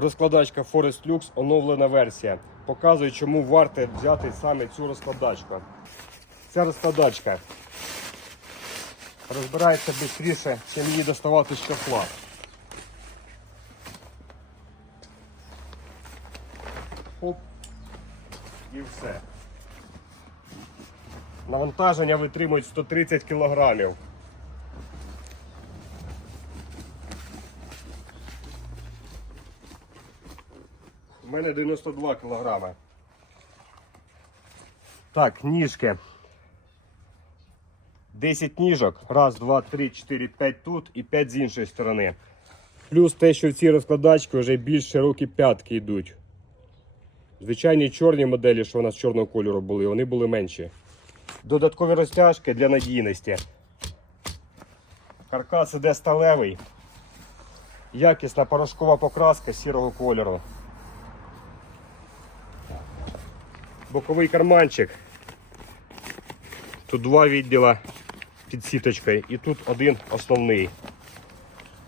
Розкладачка Forest Lux оновлена версія. Показую, чому варто взяти саме цю розкладачку. Ця розкладачка розбирається швидше, чим її доставати з чохла. Оп. І все. Навантаження витримують 130 кілограмів. У мене 92 кілограми. Так, ніжки. 10 ніжок. Раз, два, три, чотири, п'ять тут і 5 з іншої сторони. Плюс те, що в цій розкладачці вже більш широкі п'ятки йдуть. Звичайні чорні моделі, що у нас чорного кольору були, вони були менші. Додаткові розтяжки для надійності. Каркас іде сталевий. Якісна порошкова покраска сірого кольору. Боковий карманчик. Тут два відділа під сіточкою і тут один основний.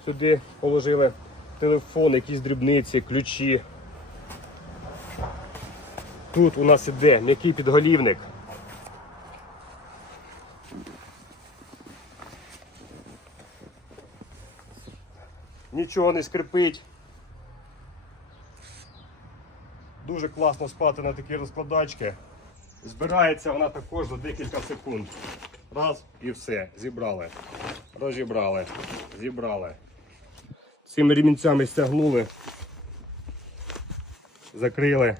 Сюди положили телефон, якісь дрібниці, ключі. Тут у нас іде м'який підголівник. Нічого не скрипить. Дуже класно спати на такій розкладачці. Збирається вона також за декілька секунд. Раз і все. Зібрали. Розібрали. Зібрали. Цими ремінцями стягнули, закрили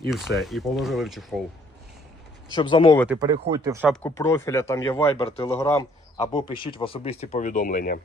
і все. І положили в чехол. Щоб замовити, переходьте в шапку профіля, там є Viber, Telegram або пишіть в особисті повідомлення.